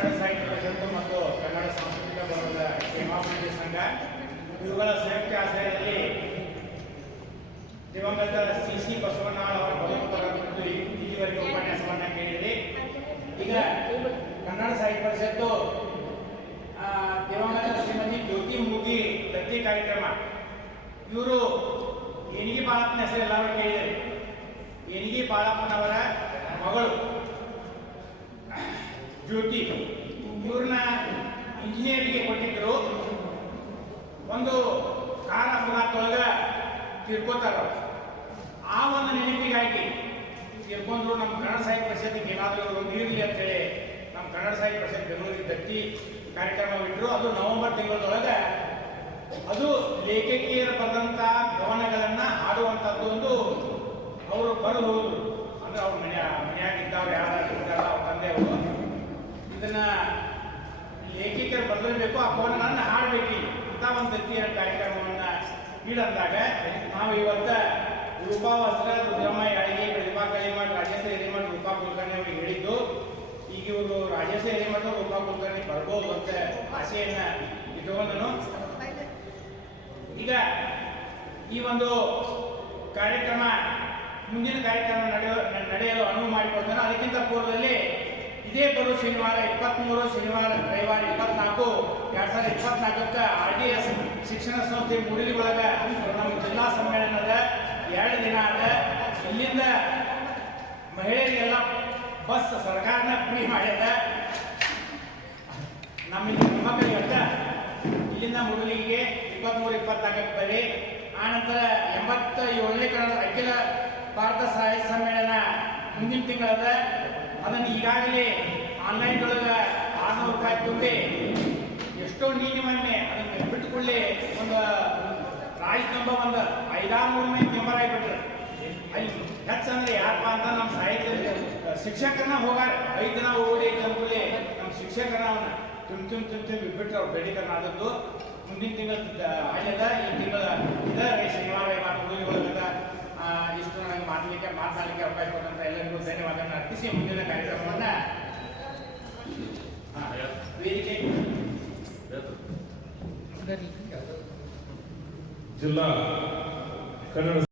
ಕನ್ನಡ ಸಾಹಿತ್ಯ ಪರಿಷತ್ತು ಮತ್ತು ಕನ್ನಡ ಸಾಂಸ್ಕೃತಿಕ ಭವನದ ಕ್ಷೇಮಾಭಿವೃದ್ಧಿ ಸಂಘ. ಇವುಗಳ ಸಂಯುಕ್ತ ಆಶ್ರಯದಲ್ಲಿ ದಿವಂಗತ ಸಿ ಸಿ ಬಸವಣ್ಣ ಅವರ ಬದುಕುಗಳ ಕುರಿತು ಇಲ್ಲಿವರೆಗೆ ಉಪನ್ಯಾಸವನ್ನ ಕೇಳಿದ್ರಿ. ಈಗ ಕನ್ನಡ ಸಾಹಿತ್ಯ ಪರಿಷತ್ತು ದಿವಂಗತ ಶ್ರೀಮತಿ ಜ್ಯೋತಿ ಮುಗಿ ದತ್ತಿ ಕಾರ್ಯಕ್ರಮ. ಇವರು ಎನಿಗಿ ಬಾಳಪ್ಪನ ಹೆಸರು ಎಲ್ಲರೂ ಕೇಳಿದ್ದಾರೆ ಎನಿಗಿ ಬಾಳಪ್ಪನವರ ಮಗಳು. ಜ್ಯೋತಿ. ಇವ್ರನ್ನ ಇಂಜಿನಿಯರಿಗೆ ಕೊಟ್ಟಿದ್ದರು ಒಂದು ಕಾರ ಅಪಘಾತದೊಳಗ ತೀರ್ಕೋತಾರ. ಆ ಒಂದು ನೆನಪಿಗಾಗಿ ತಿರ್ಕೊಂಡ್ರು ನಮ್ಮ ಕನ್ನಡ ಸಾಹಿತ್ಯ ಪರಿಷತ್ತಿಗೆ ಏನಾದರೂ ಒಂದು ಇರಲಿ ಅಂತೇಳಿ ನಮ್ಮ ಕನ್ನಡ ಸಾಹಿತ್ಯ ಪರಿಷತ್ ಬೆಂಗಳೂರಿಗೆ ದತ್ತಿ ಕಾರ್ಯಕ್ರಮ ಇಟ್ಟರು ಅದು ನವೆಂಬರ್ ತಿಂಗಳೊಳಗೆ ಅದು ಲೇಖಕಿಯರು ಬರೆದಂಥ ಗಮನಗಳನ್ನು ಹಾಡುವಂಥದ್ದು ಒಂದು ಅವರು ಬರೆದು ಹೋದ್ರು. ಅಂದ್ರೆ ಅವ್ರ ಮನೆಯ ಮನೆಯಾಗ ಇದ್ದವ್ರು ಯಾರು ಇದ್ದಾರ ಅವ್ರ ಇದನ್ನ ಲೇಖಕರು ಬದಲಬೇಕು, ಆ ಕವನಗಳನ್ನು ಹಾಡಬೇಕು ಅಂತ ಒಂದು ಕಾರ್ಯಕ್ರಮವನ್ನ ನೀಡಂದಾಗ ನಾವು ಇವತ್ತ ರೂಪಾ ವಸ್ತ್ರ ರುದ್ರಮ್ಮ ಅಡಿಗೆ ಪ್ರತಿಭಾ ಕಲಿಮಠ ರಾಜೇಶ ಹಿರೇಮಠ್, ರೂಪಾ ಕುಲಕರ್ಣಿ ಅವರಿಗೆ ಹೇಳಿದ್ದು, ಈಗ ಇವರು ರಾಜೇಶ ಹಿರೇಮಠ, ರೂಪಾ ಕುಲಕರ್ಣಿ ಬರ್ಬೋದು ಅಂತ ಆಸೆಯನ್ನ ಇಟ್ಟುಕೊಂಡನು ಈಗ ಈ ಒಂದು ಕಾರ್ಯಕ್ರಮ, ಮುಂದಿನ ಕಾರ್ಯಕ್ರಮ ನಡೆಯೋ, ನಡೆಯಲು ಅನುವು ಮಾಡಿಕೊಡ್ತಾನೆ, ಅದಕ್ಕಿಂತ ಪೂರ್ವದಲ್ಲಿ ಇದೇ ಬರೋ ಶನಿವಾರ ಇಪ್ಪತ್ತ್ಮೂರು ಶನಿವಾರ ರವಿವಾರ ಇಪ್ಪತ್ನಾಲ್ಕು, ಎರಡು ಸಾವಿರದ ಇಪ್ಪತ್ನಾಲ್ಕಕ್ಕೆ ಆರ್ ಡಿ ಎಸ್ ಶಿಕ್ಷಣ ಸಂಸ್ಥೆ ಮೂಡಲಿ ಒಳಗೆ ನಮ್ಮ ಜಿಲ್ಲಾ ಸಮ್ಮೇಳನದ ಎರಡು ದಿನ ಅದ ಇಲ್ಲಿಂದ ಮಹಿಳೆಯರಿಗೆಲ್ಲ ಬಸ್ ಸರ್ಕಾರನ ಫ್ರೀ ಮಾಡ್ಯದ. ನಮ್ಮ ಮಕ್ಕಳಿಗೆ ಅಷ್ಟ. ಇಲ್ಲಿಂದ ಮುರುಳಿಗೆ ಇಪ್ಪತ್ಮೂರು, ಇಪ್ಪತ್ನಾಲ್ಕಕ್ಕೆ ಬರೀ ಆನಂತರ ಎಂಬತ್ತ ಏಳನೇ ಕನ್ನಡ ಅಖಿಲ ಭಾರತ ಸಾಹಿತ್ಯ ಸಮ್ಮೇಳನ ಮುಂದಿನ ತಿಂಗಳದ ಅದನ್ನು ಈಗಾಗಲೇ ಆನ್ಲೈನ್ ಒಳಗೆ ಆರುನೂರು ರೂಪಾಯಿ ತುಂಬಿ ಎಷ್ಟೋ ಮೊನ್ನೆ ಅದನ್ನು ಬಿಟ್ಟುಕೊಳ್ಳಿ ಒಂದು ರಾಜ್ ಒಂದು ಐದಾರು ನೂರು ಮಂದಿ ಮೆಂಬರ್ ಆಗಿಬಿಟ್ರೆ. ಅಲ್ಲಿ ಹೆಚ್ಚಂದ್ರೆ ಯಾರಪ್ಪ ಅಂತ ನಮ್ಮ ಸಾಹಿತ್ಯ, ಶಿಕ್ಷಕರನ್ನ ಹೋಗಾರ. ಐದು ದಿನ ಓಡಿ ಐತೆ ಅಂದ್ಕೂಡ್ಲೆ ನಮ್ಮ ಶಿಕ್ಷಕರನ್ನ ಅವನ್ನ ತುಂಬ ತುಂಬ ತುಂಬ ಬಿಟ್ಬಿಟ್ರು ಅವ್ರು ಬೇಡಿಕರನ್ನ ಆದದ್ದು ಮುಂದಿನ ತಿಂಗಳ ಆಗ್ಯದ ಈ ತಿಂಗಳ ಧನ್ಯವಾದಗಳನ್ನು ಅರ್ಪಿಸಿ ಮುಂದಿನ ಕಾರ್ಯಕ್ರಮವನ್ನ ಆ, ವೇದಿಕೆ ಜಿಲ್ಲಾ ಕನ್ನಡ